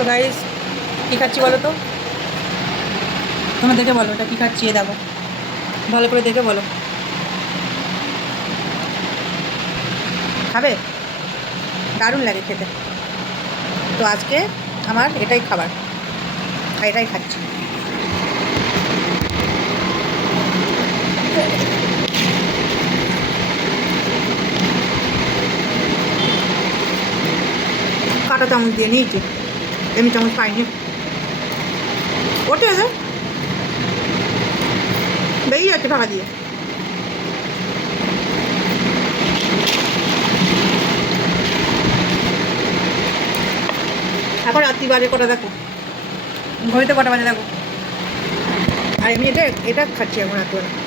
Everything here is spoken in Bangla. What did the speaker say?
তো গাইস কী খাচ্ছি বলো তো, তোমরা দেখে বলো এটা কী খাচ্ছি। এ দেখো, ভালো করে দেখে বলো, খাবে? দারুণ লাগে খেতে। তো আজকে আমার এটাই খাবার আর এটাই খাচ্ছি। কাঁটা চামচ দিয়ে নিয়েছি, এমনি চামচ পাইনি। ওঠে বেরিয়ে যাচ্ছে ঢাকা দিয়ে। এখন রাত্রি বাজে কটা দেখো, ঘড়িতে কটা বাজে দেখো। আর এমনি এটা এটা খাচ্ছি এখন রাত্রিবেলা।